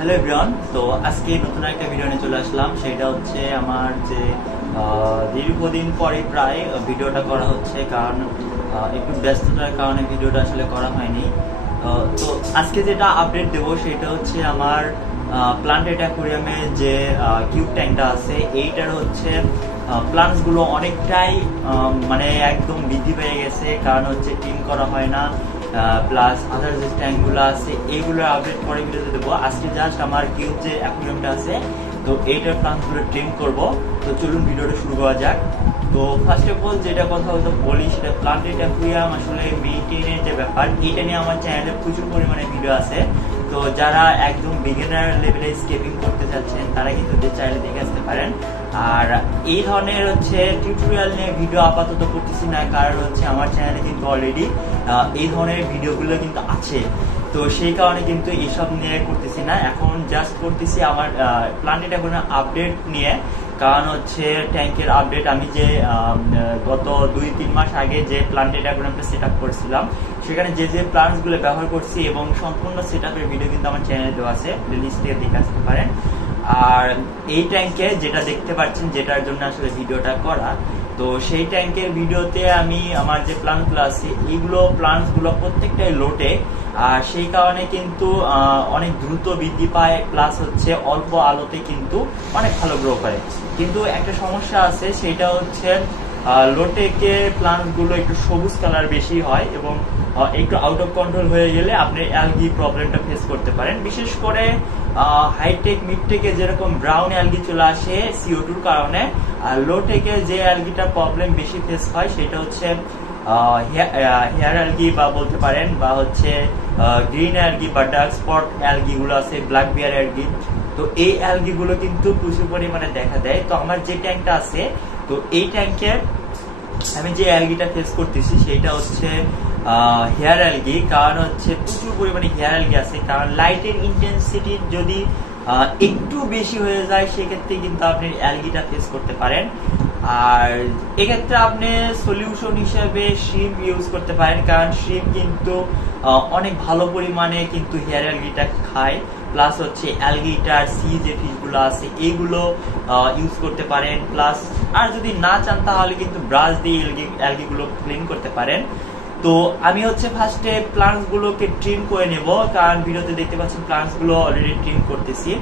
Hello everyone. তো আজকে নতুন একটা ভিডিও নিয়ে চলে আসলাম। সেটা হচ্ছে আমার যে দীর্ঘদিন পরে প্রায় ভিডিওটা করা হচ্ছে, কারণ একটু ব্যস্ততার কারণে ভিডিওটা আসলে করা হয়নি। তো আজকে যেটা আপডেট দেবো সেটা হচ্ছে আমার প্লান্টেড অ্যাকুয়ারিয়ামে যে কিউব ট্যাঙ্কটা আছে এইটার হচ্ছে প্লান্টসগুলো অনেকটাই মানে একদম বৃদ্ধি পেয়ে গেছে, কারণ হচ্ছে ট্রিম করা হয় না, প্লাস আদার যে ট্যাঙ্কগুলো আছে এইগুলোর আপডেট পরে ভিডিওতে দেবো। আজকে জাস্ট আমার কিউব যে অ্যাকুয়ারিয়ামটা আছে তো এইটার প্লান্টসগুলো ট্রিম করব। তো চলুন ভিডিওটা শুরু করা যাক। তো ফার্স্ট অফ অল যেটা কথা হয়তো বলি সেটা প্লান্টেড অ্যাকুয়ারিয়াম আসলে মেইনটেইনের যে ব্যাপার এইটা নিয়ে আমার চ্যানেলে প্রচুর পরিমাণে ভিডিও আছে। তো যারা একদম বিগিনার লেভেলে স্কেপিং করতে চাচ্ছেন তারা কিন্তু চাইলে দেখে আসতে পারেন। আর এই ধরনের হচ্ছে টিউটোরিয়াল নিয়ে ভিডিও আপাতত করতেছি না, কারণ হচ্ছে আমার চ্যানেলে কিন্তু অলরেডি এই ধরনের ভিডিওগুলো কিন্তু আছে। তো সেই কারণে কিন্তু এইসব নিয়ে করতেছি না, এখন জাস্ট করতেছি আমার প্লান্টেড অ্যাকুয়ারিয়াম আপডেট নিয়ে। কারণ হচ্ছে ট্যাঙ্কের আপডেট আমি যে গত 2-3 মাস আগে যে প্লান্টেড অ্যাকুয়ারিয়ামটা সেট আপ করছিলাম সেখানে যে যে প্লান্টসগুলো ব্যবহার করছি এবং সম্পূর্ণ সেট আপের ভিডিও কিন্তু আমার চ্যানেলে দেওয়া আছে, প্লেলিস্টে দেখে আসতে পারেন। আর এই ট্যাঙ্কে যেটা দেখতে পাচ্ছেন যেটার জন্য আসলে ভিডিওটা করা, তো সেই ট্যাঙ্কের ভিডিওতে আমি আমার যে প্লান্টগুলো আছে এইগুলো প্লান্টসগুলো প্রত্যেকটাই লোটে, আর সেই কারণে কিন্তু অনেক দ্রুত বৃদ্ধি পায়, প্লাস হচ্ছে অল্প আলোতে কিন্তু অনেক ভালো গ্রো করে। কিন্তু একটা সমস্যা আছে, সেটা হচ্ছে লোটেকে প্লান্টগুলো একটু সবুজ কালার বেশি হয় এবং একটু আউট অফ কন্ট্রোল হয়ে গেলে আপনি অ্যালগি প্রবলেমটা ফেস করতে পারেন। বিশেষ করে হাইটেক মিডটেকে যেরকম ব্রাউন অ্যালগি চলে আসে CO2-র কারণে, আর লোটেকে যে অ্যালগিটার প্রবলেম বেশি ফেস হয় সেটা হচ্ছে হেয়ার অ্যালগি বা বলতে পারেন, বা হচ্ছে গ্রিন অ্যালগি বা ডার্ক স্পট অ্যালগি গুলো আছে, ব্ল্যাক বিয়ার অ্যালগি। তো এই অ্যালগি গুলো কিন্তু প্রচুর পরিমাণে দেখা দেয়। তো আমার যে ট্যাঙ্কটা আছে তো এই ট্যাঙ্কে আমি যে অ্যালগিটা ফেস করতেছি সেটা হচ্ছে হেয়ার অ্যালগি, কারণ হচ্ছে প্রচুর পরিমাণে হেয়ার অ্যালগি আছে। কারণ লাইটের ইন্টেন্সিটি যদি একটু বেশি হয়ে যায় সেক্ষেত্রে কিন্তু আপনি অ্যালগিটা ফেস করতে পারেন। আর এক্ষেত্রে আপনি সলিউশন হিসেবে শ্রিম্প ইউজ করতে পারেন, কারণ শ্রিম্প কিন্তু অনেক ভালো পরিমাণে কিন্তু হেয়ার অ্যালগিটা খায়, প্লাস হচ্ছে অ্যালগিটার সি যে ফিশগুলো আছে এইগুলো ইউজ করতে পারেন। প্লাস আর যদি না চান তাহলে কিন্তু ব্রাশ দিয়ে অ্যালগিগুলো ক্লিন করতে পারেন। তো আমি হচ্ছে ফার্স্টে প্লান্টস গুলোকে ট্রিম করে নেব, কারণ ভিডিওতে দেখতে পাচ্ছেন প্লান্টস গুলো অলরেডি ট্রিম করতেছি।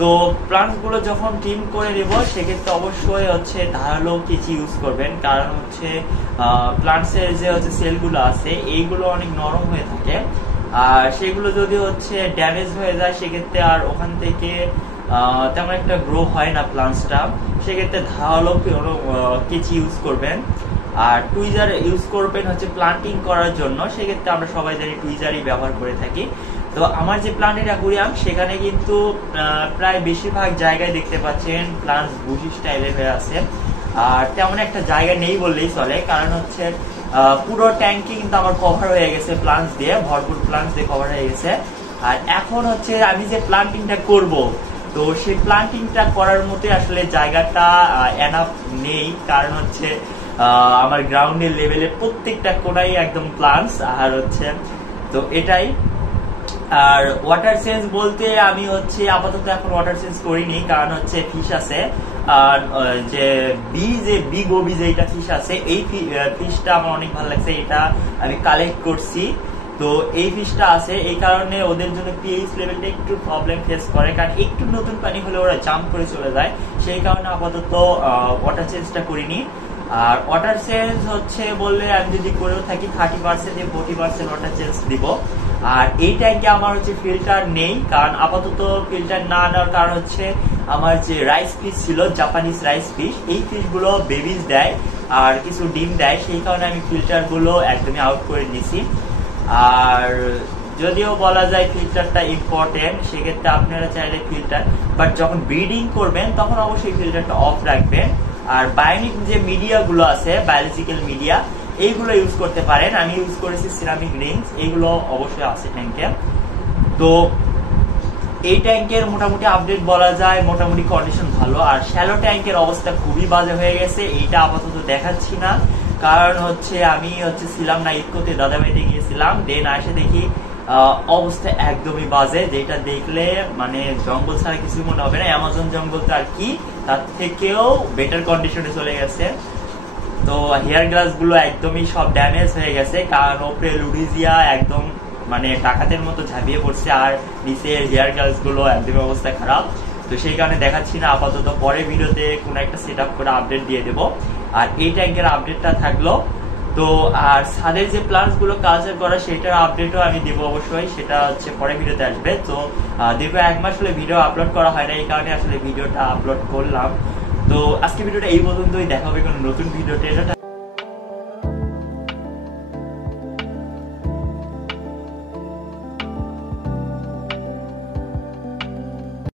তো প্লান্টস গুলো যখন ট্রিম করে নেব সেক্ষেত্রে অবশ্যই হচ্ছে ধারালো কেচি ইউজ করবেন, কারণ হচ্ছে প্লান্টস এর যে হচ্ছে সেল গুলো আছে এইগুলো অনেক নরম হয়ে থাকে, আর সেগুলো যদি হচ্ছে ড্যামেজ হয়ে যায় সেক্ষেত্রে আর ওখান থেকে তেমন একটা গ্রো হয় না প্লান্টসটা। সেক্ষেত্রে ধারালো কেচি ইউজ করবেন। আর টুইজার ইউজ করবেন হচ্ছে প্লান্টিং করার জন্য, সেক্ষেত্রে আমরা সবাই জানি টুইজারই ব্যবহার করে থাকি। তো আমার যে প্লান্টেড অ্যাকুয়ারিয়াম সেখানে কিন্তু প্রায় বেশিরভাগ জায়গায় দেখতে পাচ্ছেন প্লান্টস বুশি স্টাইলে হয়ে আছে, আর তেমন একটা জায়গা নেই বললেই চলে, কারণ হচ্ছে পুরো ট্যাঙ্কি কিন্তু আমার কভার হয়ে গেছে প্লান্টস দিয়ে, ভরপুর প্লান্টস দিয়ে কভার হয়ে গেছে। আর এখন হচ্ছে আমি যে প্লান্টিংটা করব তো সেই প্লান্টিংটা করার মতো আসলে জায়গাটা এনাফ নেই, কারণ হচ্ছে আমার গ্রাউন্ডের লেভেলে প্রত্যেকটা কোনাই একদম প্লান্টস আর হচ্ছে তো এটাই। আর ওয়াটার চেঞ্জ বলতে আমি হচ্ছে আপাতত এখন ওয়াটার চেঞ্জ করিনি, কারণ হচ্ছে ফিশ আছে, আর যে বি গোবি যেটা ফিশ আছে এই ফিশটা আমার অনেক ভালো লাগছে, এটা আমি কালেক্ট করছি। তো এই ফিশটা আছে এই কারণে ওদের জন্য পিএইচ লেভেলটা একটু প্রবলেম ফেস করে, কারণ একটু নতুন পানি হলে ওরা জাম্প করে চলে যায়, সেই কারণে আপাতত ওয়াটার চেঞ্জটা করিনি। আর ওয়াটার চেঞ্জ হচ্ছে বললে আমি যদি করেও থাকি 30% 40% ওয়াটার চেঞ্জ দিব। আর এই ট্যাঙ্কে আমার হচ্ছে ফিল্টার নেই, কারণ আপাতত ফিল্টার না নেওয়ার কারণ হচ্ছে আমার যে রাইস ফিশ ছিল জাপানিজ রাইস ফিশ, এই ফিশগুলো বেবিজ দেয় আর কিছু ডিম দেয়, সেই কারণে আমি ফিল্টার গুলো একদমই আউট করে দিয়েছি। আর যদিও বলা যায় ফিল্টারটা ইম্পর্টেন্ট, সেক্ষেত্রে আপনারা চাইলে ফিল্টার, বাট যখন ব্রিডিং করবেন তখন অবশ্যই ফিল্টারটা অফ রাখবেন। আর বায়োনিক যে মিডিয়া গুলো আছে বায়োলজিক্যাল মিডিয়া এইগুলো ইউজ করতে পারেন, আমি ইউজ করেছি সিরামিক রিংস, এইগুলো অবশ্যই আছে ট্যাঙ্কে। তো এই ট্যাঙ্কের মোটামুটি আপডেট বলা যায় মোটামুটি কন্ডিশন ভালো। আর শ্যালো ট্যাঙ্কের অবস্থা খুবই বাজে হয়ে গেছে, এইটা আপাতত দেখাচ্ছি না, কারণ হচ্ছে আমি হচ্ছে ছিলাম না ইকোতে, দাদাবাড়িতে গিয়েছিলাম, দেন আসে দেখি অবস্থা একদমই বাজে, যেটা দেখলে মানে জঙ্গল ছাড়া কিছু মনে হবে না। অ্যামাজন জঙ্গল তো আর কি, তার থেকেও বেটার কন্ডিশনে চলে গেছে। তো হেয়ার গ্লাস গুলো একদমই সব ড্যামেজ হয়ে গেছে, কারণ ওপরে লুডিজিয়া একদম মানে ডাকাতের মতো ঝাঁপিয়ে পড়ছে, আর নিচের হেয়ার গ্লাস গুলো একদমই অবস্থা খারাপ। তো সেই কারণে দেখাচ্ছি না আপাতত, পরে ভিডিওতে কোনো একটা সেট আপ করে আপডেট দিয়ে দেবো। আর এই ট্যাঙ্কের আপডেটটা থাকলো। তো আর ছাদের যে প্লান্টস গুলো কালচার করা সেটার আপডেটও আমি দেবো অবশ্যই, সেটা হচ্ছে পরে ভিডিওতে আসবে। তো দীর্ঘ 1 মাস হলে ভিডিও আপলোড করা হয় না, এই কারণে আসলে ভিডিওটা আপলোড করলাম। তো আজকে ভিডিওটা এই পর্যন্তই, দেখা হবে কোনো নতুন ভিডিওতে।